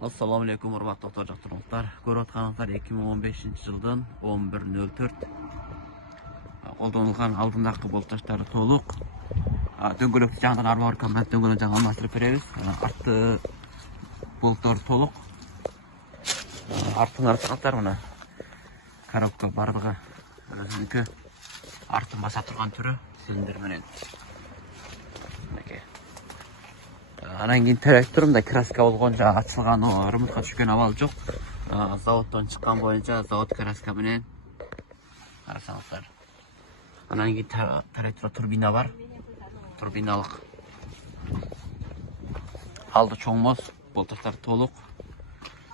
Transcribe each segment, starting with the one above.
Assalamu alaikum урматтуу жактыргычтар. Көрүп атканыңыздар 2015-жылдын 11.04 колдонулган алдындагы болтоштор толук. Дөңгөлөктү жаңыдан арбар комбинат дөңгөлөк жаңы алмаштырып беребиз. Арты болтор толук. Артын арткандар мына коробка бардыгы өзүнүкү. Артын баса турган түрү цилиндр менен. Анан кийин трактор мындай краска болгон жа ачылган, ремонтко түшкөн абал жок. Заводдон чыккан боюнча завод краска менен карасаңыздар. Анан кийин трактор турбина бар. Турбиналык. Алды чоң моз, болтоштор толук.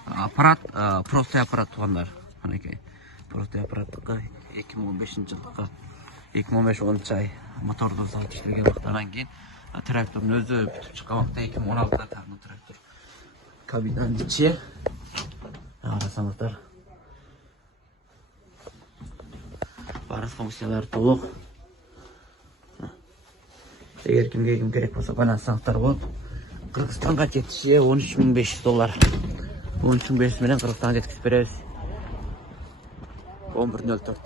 Аппарат, простой аппарат тугандар. Анакей простой аппараттыкы 2015-жылдыкы 2015 ай моторду завод иштеген вактан кийин трактордун өзү бүтүп чыккан вакытта 2016-да тагы трактор кабинанын ичи карасаңыздар. Баары функциялары толук. Эгер кимге керек болсо байланышсаңыздар болот. Кыргызстанга жетиши $13.500. 13.500 менен Кыргызстанга жеткизип беребиз. 11.04.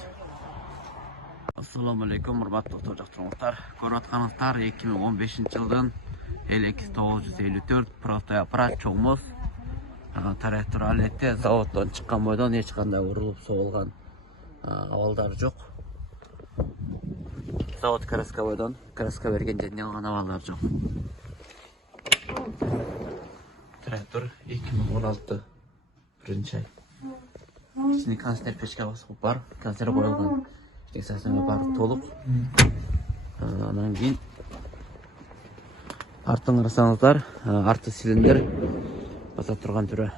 Assalamu alaikum урматтуу жактыргычтар. Көрүп атканыңыздар 2015-жылдын LX954 простой аппарат чоң моз. Трактор алетте заводдон чыккан бойдон эч кандай урулуп соголгон абалдар жок. Завод краска бойдон краска берген жеринен алган абалдар жок. Трактор 2016 биринчи ай. Ичине канцлер печка басып бар, канцлер коюлган. Тексасына бары толук. Анан кийин артын карасаңыздар, арты цилиндр баса турган түрү.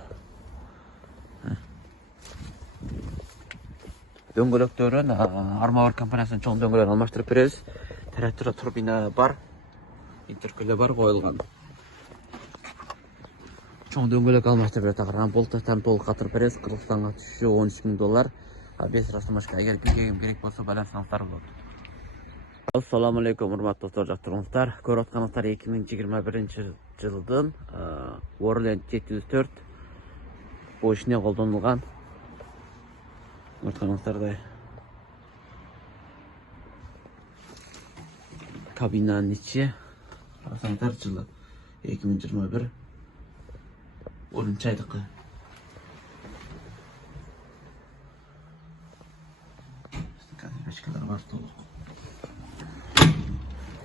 Дөңгөлөктөрүн Армавар компаниясынын чоң дөңгөлөгүн алмаштырып беребиз. Тракторда турбина бар, интеркүлө бар коюлган. Чоң дөңгөлөк алмаштырып берет. Анан болтошторун толук катырып беребиз. Кыргызстанга түшүшү $13.000. Без расмашка. Эгер кимге керек болсо байланышсаңыздар болот. Ассаламу алейкум урматтуу жактыргычтар. Көрүп атканыңыздар 2021-жылдын Warland 704 ишине колдонулган. Көрүп атканыңыздардай кабинанын ичи. Карасаңыздар жылы 2021 10 айдыкы.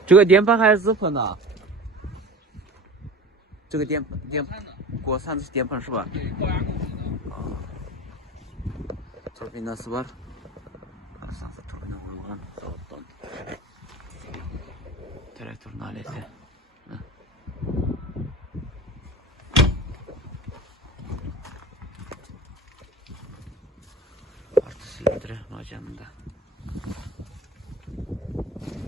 这个电盘还是日喷的，这个电国产的是电喷是吧？对，高压锅。турбинасы бар. Қарасаңыздар турбина қойылған заводтан. Трактордың алеті. Арты цилиндрі мына жанында.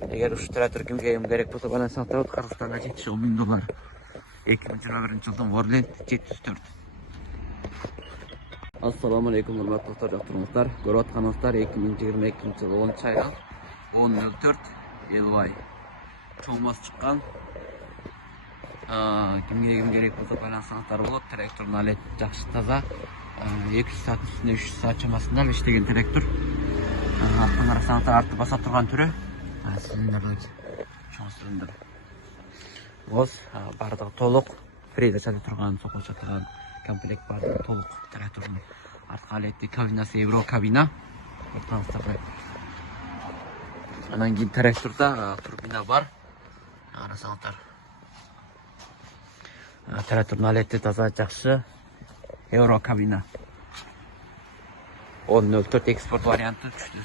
Эгер ушу трактор кимге керек болсо байланышсаңыздар болот. Кыргызстанга жетиши $10.000. 2021-жылдын Warland 704. Assalamu alaikum урматтуу жактыргычтар. Көрүп атканыңыздар 2022-жылы 10 айга 10.04 Elvay чоң моз чыккан. Кимге керек болсо байланышсаңыздар болот. Трактордун алети жакшы таза. 200 саат үстүнө 300 саат чамасында иштеген трактор. Артын карасаңыздар арты баса турган түрү. Цилиндрлик чоң цилиндр. Моз бардыгы толук. Фрейда чалып турган, сокол чатырган комплект бар, толук трактордун артка алетти кабинасы Евро кабина. Анан кийин тракторда турбина бар. Карасаңыздар. Трактордун алети таза жакшы. Евро кабина. 10.04 экспорт варианты түштү.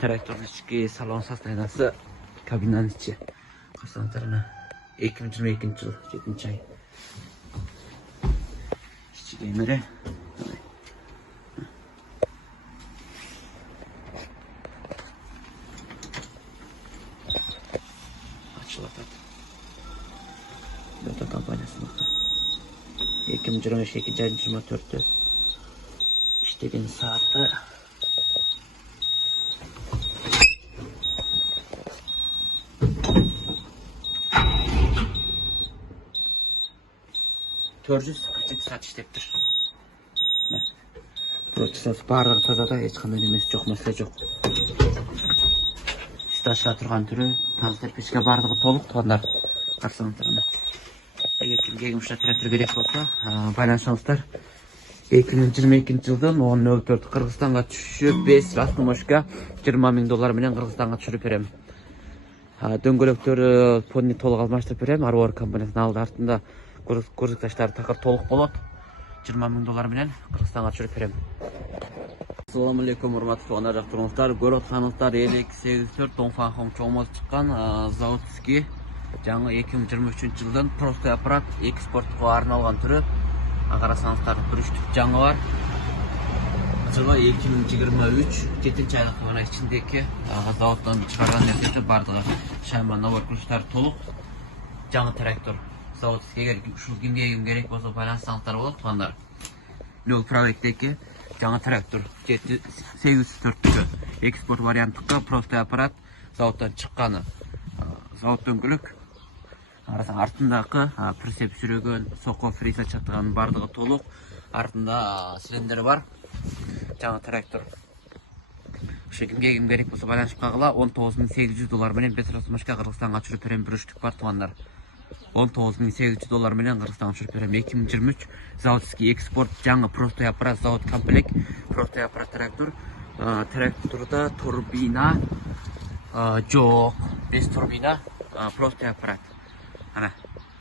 Трактордун ички салон состояниясы кабинанын ичи. Карасаңыздар 2022-жыл 7 ай. Кемері açılатат. Toyota компаниясыныкы 2022-24 иштеген сааты 447 саат иштеп тұр. Процессор барлығы тазада, ешқандай немесі жоқ, мәселе жоқ. Сташқа тұрған түрі, таздар пешке барлығы толық туғандар. Қарсаңыздар ана. Егер кімге жұмысша трактор керек болса, байланысыңыздар. 2022 жылдың 10.04 Қырғызстанға түшіп 5 автомашка $20,000 менен Қырғызстанға түшіріп берем. Дөңгөлөктөрү понни толық алмаштырып берем. Арвар компаниясының алды артында көрсөткүчтөр такыр толық болот. $20,000 менен Кыргызстанга түшүрүп берем. Ассаламу алейкум, урматтуу туугандар, жактырыңыздар. Көрүп атканыңыздар 5284 Донфанхом чоңмоз чыккан заводский жаңы 2023 жылдын простой аппарат экспортко арналган түрү. Карасаңыздар, бүрүштүк жаңы бар. Жылы 2023 7-нчи айлыкта мына ичиндеги заводдон чыгарган нерсеси бардыгы шайма набор ключтар толук. Жаңы трактор. Заводский, егер ушул кимге керек болсо байланышсаңыздар болот, туугандар. Нөл проекттеги жаңы трактор 804 экспорт варианттыкка простой аппарат заводдон чыкканы. Завод дөңгөлөк. Карасаң артындагы прицеп сүрөгөн, соко фреза чатыган бардыгы толук. Артында цилиндери бар. Жаңы трактор. Ошо кимге керек болсо байланышып калгыла. $19,800 менен Петросмашка Кыргызстанга түшүрүп берем, бүрүштүк бар, туугандар. $19,800 менен Кыргызстанга түшүрүп берем. 2023 заводский экспорт жаңы простой аппарат завод комплект простой аппарат трактор. Тракторда турбина жок, без турбина, простой аппарат. Ана,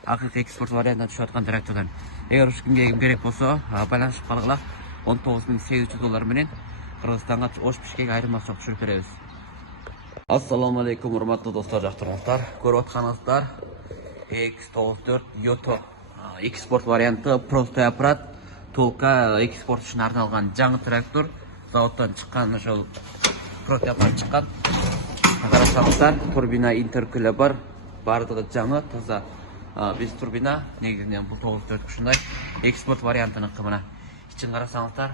акыркы экспорт вариантына түшүп аткан трактордон. Эгер ушу кимге керек болсо, байланышып калгыла. $19,800 менен Кыргызстанга ош пишкек айырмасы жок түшүрүп беребиз. Ассаламу алейкум, урматтуу достор, жактырыңыздар. Көрүп атканыңыздар X94 Yoto экспорт варианты простой аппарат толка экспорт үчүн арналган жаңы трактор. Заводдон чыккан ошол простой аппарат чыккан. Карасаңыздар, турбина интеркүлө бар. Бардыгы жаңы, таза, без турбина. Негизинен бул 94 ушундай экспорт вариантыныкы мына. Ичин карасаңыздар,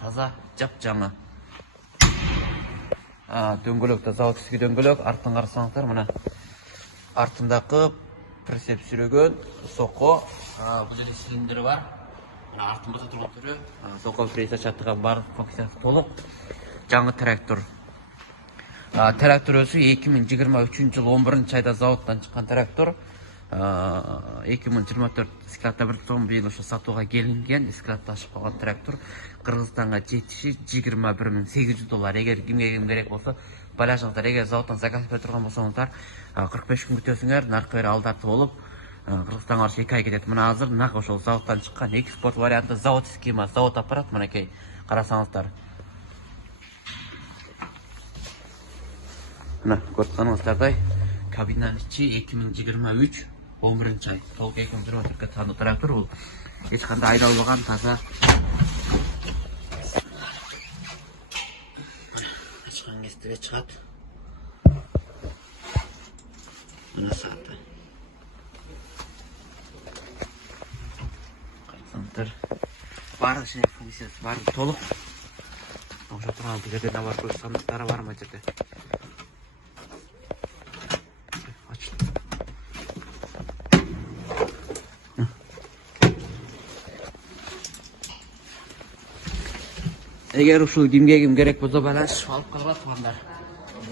таза, жап-жаңы. Дөңгөлөктө заводский дөңгөлөк, артын карасаңыздар мына. Артындагы прицеп сүрөгөн, соко, бул жерде цилиндри бар. Мына артында турган түрү, соко фреза чатыган бар, функциясы толук. Жаңы трактор. Трактор өзү 2023 жыл 11 айда заводдон чыккан трактор. 2024 складта бир том быйыл ошо сатууга келинген, складта ашып калган трактор. Кыргызстанга жетиши $21,800. Эгер кимге керек болсо, байланышыңыздар. Эгер заводдон заказ берип турган болсоңуздар, 45 күн күтөсүңөр, наркы бери алдарты болуп, Кыргызстанга барыш 2 ай кетет. Мына азыр нак ошол заводдон чыккан экспорт варианты заводский завод аппарат мынакей. Карасаңыздар. Мына көрүп атканыңыздардай, кабинанын ичи 2023 11 ай. Толук 2024 тандуу трактор бул. Эч кандай айдалбаган, таза. Ачкан кезде чыгат. Мына сааты. Карасаңыздар, баардык ишине функциясы бар, толук. Ошо турган жерде набар көз сандыктары бар мына жерде. Эгер ушул кимге керек болсо байланышып алып калгыла, туугандар.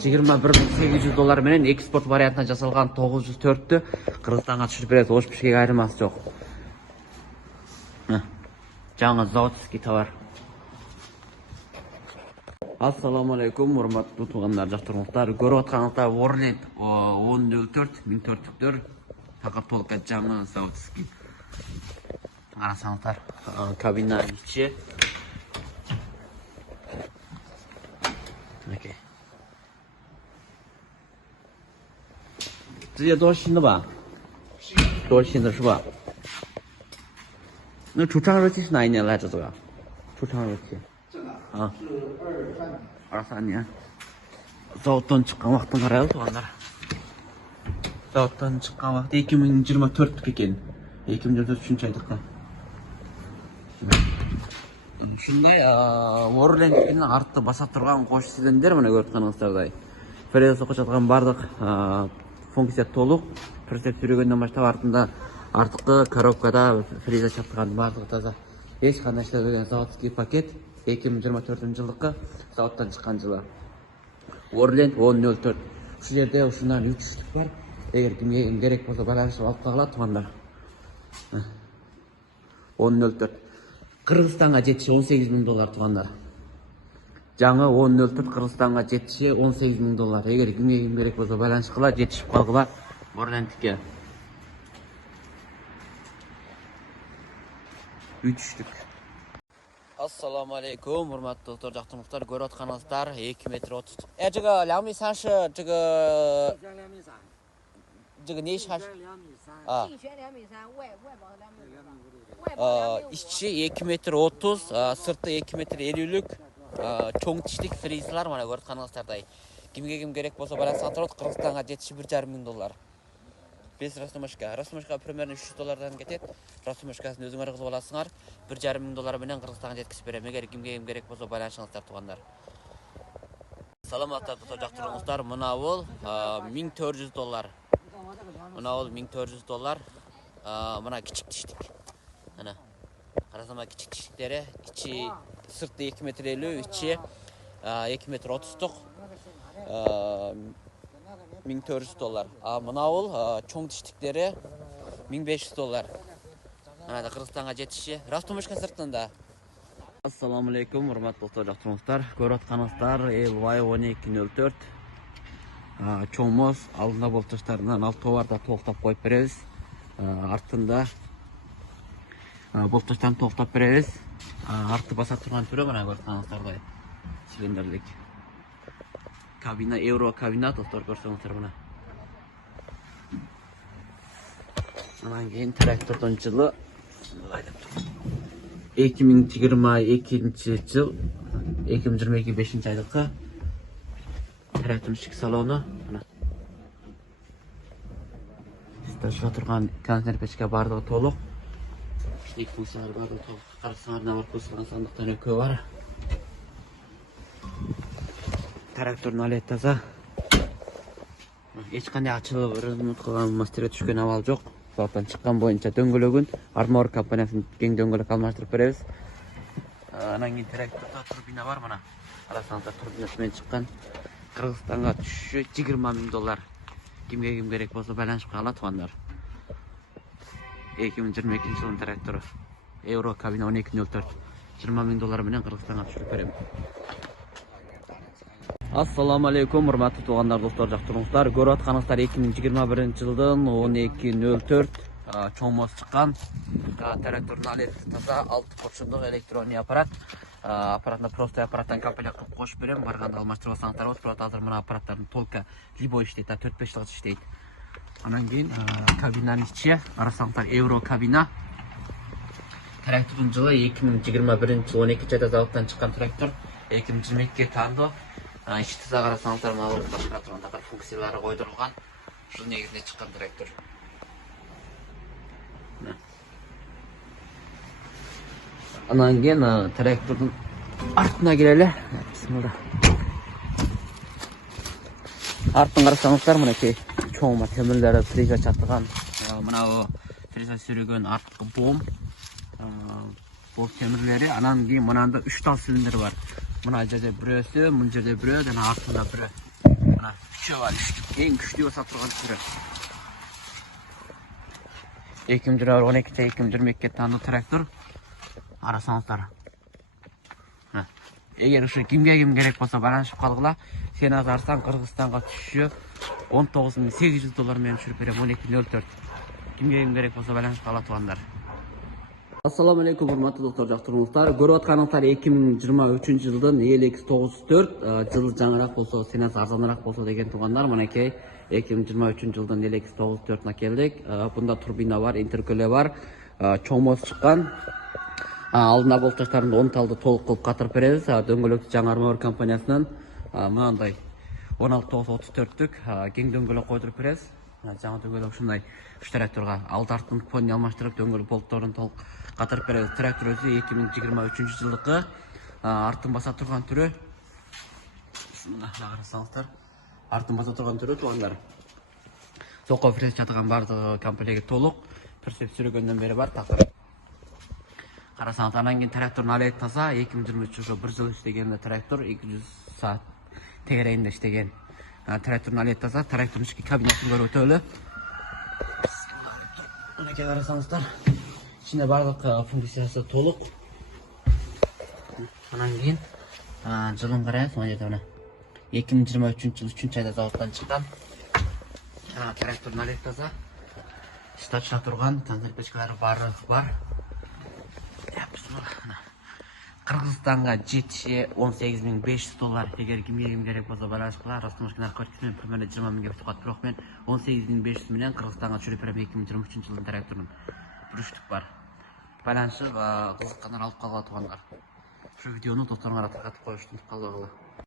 $21,800 менен экспорт вариантына жасалган 904-тү Кыргызстанга түшүрүп берет, ош пишкек айырмасы жок. Жаңы заводский товар. Ассаламу алейкум, урматтуу туугандар, жактырыңыздар. Көрүп атканыңыздар Warland 1004 1400 такыр толук жаңы заводский. Карасаңыздар, кабина ичи. Окей.直接多新的吧？多新的是吧？那出厂日期是哪一年来着？这个出厂日期？这个啊，是23年。Заводдон чыккан убактын карайлы, туугандар. Заводдон чыккан убакыт 2024 экен. 2024 айдыкка. Ушундай Warland'дин артта баса турган кош цилиндер мына көрүп атканыңыздардай. Фреза сокко чаткан бардык функция толук. Прицеп сүрөгөндөн баштап артында Артқы коробкада фреза чаптырған барлығы таза. Ешқандай işlемеген заводский пакет 2024 жылдыққа заводтан шыққан жылы. Орленд 1004. Şu жерде ушундан 3 штук бар. Эгер кимге керек болсо байланышып алып кагыла тумандар. 1004. Кыргызстанга жетиши $18.000 тумандар. Жаңы 1004 Кыргызстанга жетиши $18.000. Эгер кимге керек болсо байланыш кыла, жетишип калгыла Орлендке. 3 штук. Ассаламу алейкум, урматтуу достор, жактырмыктар, көрүп атканыңыздар 2 метр 30. Жыгы лями саншы, жыгы не шаш? İçi 2 метр 30, сырты 2 метр 50'lük, çoğun tişlik frizler mana көрүп атканыңыздардай. Ким керек болсо байланыш алып, Кыргызстанга жетиши $1.5 миң. Без растамашка. Растамашка примерно $300 кетет. Растамашкасын өзүңөр кызып аласыңар. $1.5 миң менен Кыргызстанга жеткизип берем. Эгер кимге керек болсо байланышыңыздар тугандар. Саламатта жактырыңыздар. Мына бул $1400. Мына бул $1400. Мына кичик тиштик. Мына. Карасама кичик тиштиктери, ичи сырты 2 метр 50, ичи 2 метр 30'тук. $1400. Мына бул чоң тиштиктери $1500. Мына да Кыргызстанга жетиши. Растамашка сыртында. Ассаламу алейкум, урматтуу достор, жактырыңыздар. Көрүп атканыңыздар LY 1204. Чоң моз алдында болтуштарынан ал товарда толуктап коюп беребиз. Артында болтуштан толуктап беребиз. Арты баса турган түрү мына көрүп атканыңыздардай. Цилиндрлик. Кабина, евро кабина, достор, көрсөңүздөр мына. Анан кийин трактордун жылы 2022 жыл 2022 5-айдыкка трактордун ички салону мына. Стажга турган контейнер печке бардыгы толук. Иштик функциялары бардыгы толук. Карасаңар набар косулган сандыктан экөө бар. Трактордун алет таза. Эч кандай ачылып ремонт кылган мастерге түшкөн абал жок. Заводтан чыккан боюнча дөңгөлөгүн Armor компаниясынын кең дөңгөлөк алмаштырып беребиз. Анан кийин трактордо турбина бар мына. Карасаңыздар турбинасы менен чыккан. Кыргызстанга түшүшү $20 миң. Кимге керек болсо байланышып кала тугандар. 2022 жылдын трактору. Евро кабина 1204. $20 миң менен Кыргызстанга түшүрүп берем. Ассаламу алейкум, урматтуу туугандар, достор, жактырыңыздар. Көрүп атканыңыздар 2021 жылдын 1204 чоң моз чыккан. Трактордун алети таза, 6 бурчундук электронный аппарат. Аппаратына простой аппараттан комплект кылып кошуп берем. Барганда алмаштырып алсаңыздар болот. Бирок азыр мына аппараттардын толка любой иштейт, 4-5 жыл иштейт. Анан кийин кабинанын ичи, карасаңыздар, евро кабина. Трактордун жылы 2021 жыл 12-айда заводтан чыккан трактор. 2022 таандоо. Ичи таза карасаңыздар, мына башка тургандай функциялары койдурулган. Ушул негизинде чыккан трактор. Анан кийин трактордун артына келели. Бисмилла. Артын карасаңыздар, мынакей чоң темирлери фреза чатырган. Мына фреза сүйрөгөн арткы бом. Бул темирлери. Анан кийин мынанда 3 тал цилиндр бар. Мына жерде бирөөсү, мына жерде бирөө, жана артында бирөө. Мына 3 бар. Эң күчтүү баса турган түрү. 2012-2022 таандуу трактор. Арасаңыздар. Эгер ушу кимге керек болсо байланышып калгыла. Сен азарсаң Кыргызстанга түшүшү $19.800 менен түшүрүп берем. 1204. Кимге керек болсо байланышып кала тугандар. Ассаламу алейкум, урматтуу достор, жактырыңыздар. Көрүп атканыңыздар 2023 жылдын LX904 жыл жаңыраак болсо, сенен арзаныраак болсо деген тугандар. Мынакей 2023 жылдын LX904-на келдик. Бунда турбина бар, интеркүлө бар, чоң моз чыккан. Алдына болтоштарын 10 талды толук кылып катырып беребиз. Дөңгөлөктү жаңы Armor компаниясынан мынандай 16934-түк кең дөңгөлөк койдуруп беребиз. Жаңы дөңгөлөк ушундай 3 тракторга алды арттын фонун алмаштырып дөңгөлөк болтторун толук катырып беребиз. Трактор өзү 2023 жылдыкы артын баса турган түрү. Мына карасаңыздар, артын баса турган түрү тугандар. Соко фрез чатырган бардыгы комплекти толук. көрсөтүп сүргөндөн бери бар такыр. Карасаңыз анан кийин трактордун алети таза, 2023 ошо 1 жыл иштеген трактор 200 саат тегерегинде иштеген. Трактордун алети таза, трактордун ички кабинесин көрүп өтөлү. Мынакей карасаңыздар, ичинде бардык функциясы толук. Анан кийин жылын карайбыз, мына жерде мына 2023 жыл 3-айда заводдон чыккан. Трактордун алети таза. Штатча турган, танзерпечкалары бары бар. Кыргызстанга жетиши 18.500 доллар. Эгер кимге керек болсо байланышкыла, Ростомошкин аркылуу примерно 20 миңге сатат. Бирок мен 18.500 менен Кыргызстанга чүрүп берем. 2023 жылдын тракторунун бүрүштүк бар. Байланышып, кызыккандар алып калгыла туугандар. Şu videonu dostlarına tarqatып koyuştum.